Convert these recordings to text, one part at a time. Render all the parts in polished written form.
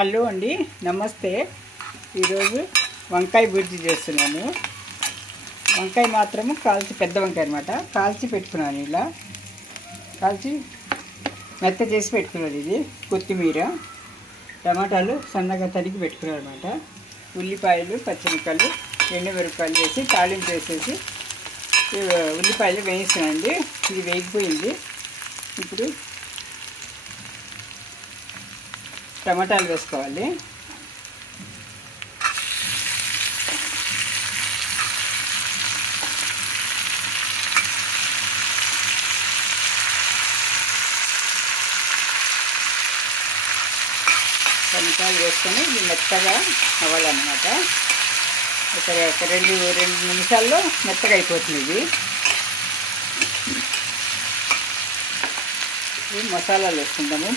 Hello అండి, నమస్తే. ఈరోజు వంకాయ బుర్జీ చేస్తున్నాను. వంకాయ మాత్రము కాల్చి, పెద్ద వంకాయ అనమాట, కాల్చి పెట్టుకున్నాను. ఇలా కాల్చి మెత్త చేసి పెట్టుకున్నాను. ఇది కొత్తిమీర, టమాటాలు సన్నగా తరిగి పెట్టుకున్నాను అనమాట. ఉల్లిపాయలు, పచ్చిమిరపకాయలు, ఎండుమిరపకాయలు వేసి తాళింపు వేసేసి ఉల్లిపాయలు వేయిస్తున్నానండి. ఇది వేగిపోయింది. ఇప్పుడు టమాటాలు వేసుకోవాలి. టమాటాలు వేసుకొని ఇది మెత్తగా అవ్వాలన్నమాట. ఒక రెండు నిమిషాల్లో మెత్తగా అయిపోతుంది. ఇది మసాలాలు వేసుకుంటాము.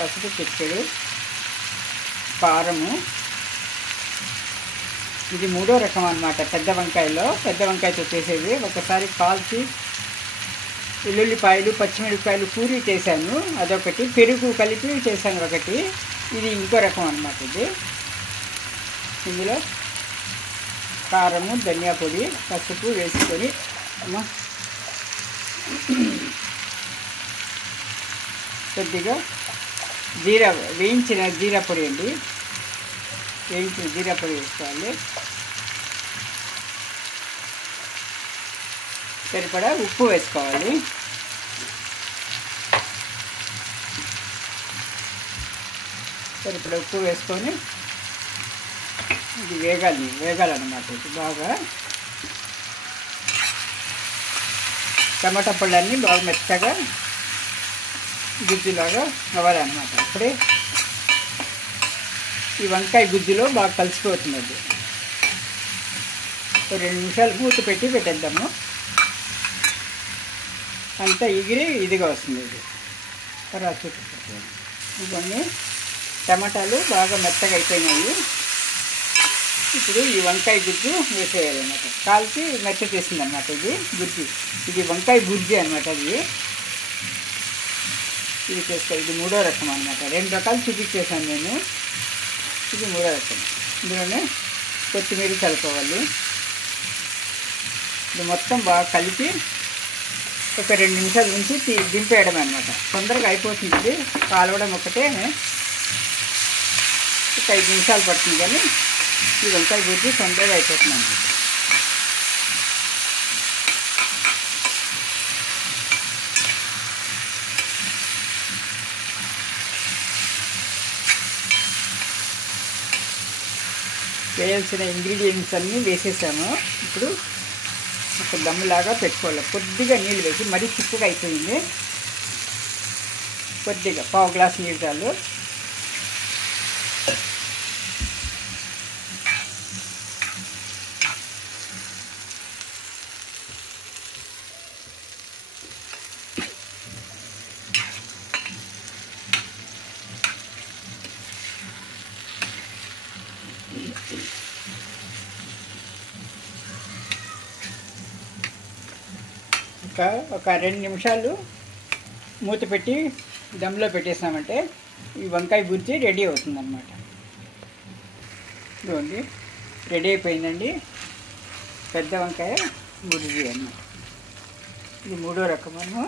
పసుపు చిక్కడు, కారము. ఇది మూడో రకం అన్నమాట. పెద్ద వంకాయతో చేసేది. ఒకసారి కాల్చి ఉల్లిపాయలు, పచ్చిమిరపకాయలు పూరి చేశాను, అదొకటి. పెరుగు కలిపి చేశాను ఒకటి. ఇది ఇంకో రకం అన్నమాట. ఇందులో కారము, ధనియా పొడి, పసుపు వేసుకొని కొద్దిగా వేయించిన జీరా పొడి అండి. వేయించిన జీరా పొడి వేసుకోవాలి. సరిపడా ఉప్పు వేసుకోవాలి. సరిపడా ఉప్పు వేసుకొని ఇది వేగాలన్నమాట. ఇది బాగా టమాటా పళ్ళన్నీ బాగా మెత్తగా గుజ్జులాగా అవ్వాలన్నమాట. అప్పుడే ఈ వంకాయ గుజ్జులో బాగా కలిసిపోతున్నది. 2 నిమిషాలు మూత పెట్టి పెట్టేద్దాము. అంతా ఇదిగా వస్తుంది. ఇది తర్వాత ఇవన్నీ టమాటాలు బాగా మెత్తగా అయిపోయినాయి. ఇప్పుడు ఈ వంకాయ గుజ్జు వేసేయాలన్నమాట. కాల్చి మెత్త చేసింది అన్నమాట. ఇది వంకాయ గుజ్జు అన్నమాట. ఇది చేస్తాను. ఇది మూడో రకం అన్నమాట. 2 రకాలు చూపించేసాను నేను. ఇది మూడో రకం. ఇందులోనే కొత్తిమీర కలుపుకోవాలి. ఇది మొత్తం బాగా కలిపి ఒక 2 నిమిషాల నుంచి దింపేయడం అన్నమాట. తొందరగా అయిపోతుంది. ఇది కాలవడం ఒకటే ఒక 5 నిమిషాలు పడుతుంది, కానీ ఈ వంకాయ గుజ్జు తొందరగా అయిపోతుంది అన్నమాట. వేయాల్సిన ఇంగ్రీడియంట్స్ అన్నీ వేసేసాము. ఇప్పుడు ఒక దమ్ములాగా పెట్టుకోవాలి. కొద్దిగా నీళ్ళు వేసి, మరీ చిక్కగా అయిపోయింది. కొద్దిగా 1/2 గ్లాస్ నీళ్ళు చాలు. ఒక 2 నిమిషాలు మూత పెట్టి దమ్లో పెట్టేసామంటే ఈ వంకాయ బుర్జీ రెడీ అవుతుందన్నమాట. ఇదిగోండి, రెడీ అయిపోయిందండి పెద్ద వంకాయ బుర్జీ అన్నమాట. ఇది మూడో రకము.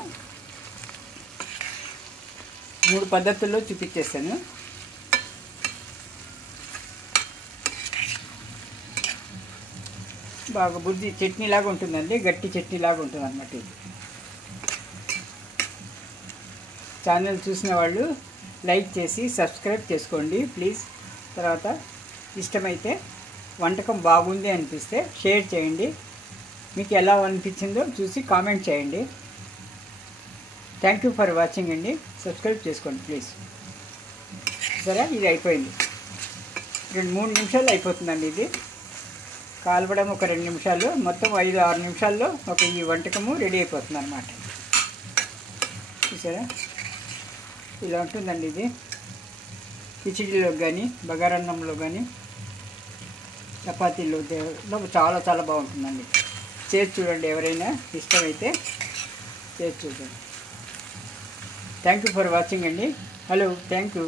3 పద్ధతుల్లో చూపించేస్తాను. బాగా బుర్జీ చట్నీలాగా ఉంటుందండి. గట్టి చట్నీలాగా ఉంటుంది అన్నమాట. ఇది ఛానల్ చూసిన వాళ్ళు లైక్ చేసి సబ్స్క్రైబ్ చేసుకోండి ప్లీజ్. తర్వాత ఇష్టమైతే, వంటకం బాగుంది అనిపిస్తే షేర్ చేయండి. మీకు ఎలా అనిపించిందో చూసి కామెంట్ చేయండి. థ్యాంక్ యూ ఫర్ వాచింగ్ అండి. సబ్స్క్రైబ్ చేసుకోండి ప్లీజ్. సరే, ఇది అయిపోయింది. 2-3 నిమిషాలు అయిపోతుందండి. ఇది కాల్వడం ఒక 2 నిమిషాలు, మొత్తం 5-6 నిమిషాల్లో ఈ వంటకము రెడీ అయిపోతుంది అన్నమాట. చూసారా, ఇలా ఉంటుందండి. ఇది కిచిడీలో కానీ, బగారన్నంలో కానీ, చపాతీలో చాలా చాలా బాగుంటుందండి. చేసి చూడండి. ఎవరైనా ఇష్టమైతే చేసి చూడండి. థ్యాంక్ యూ ఫర్ వాచింగ్ అండి. Hello, thank you.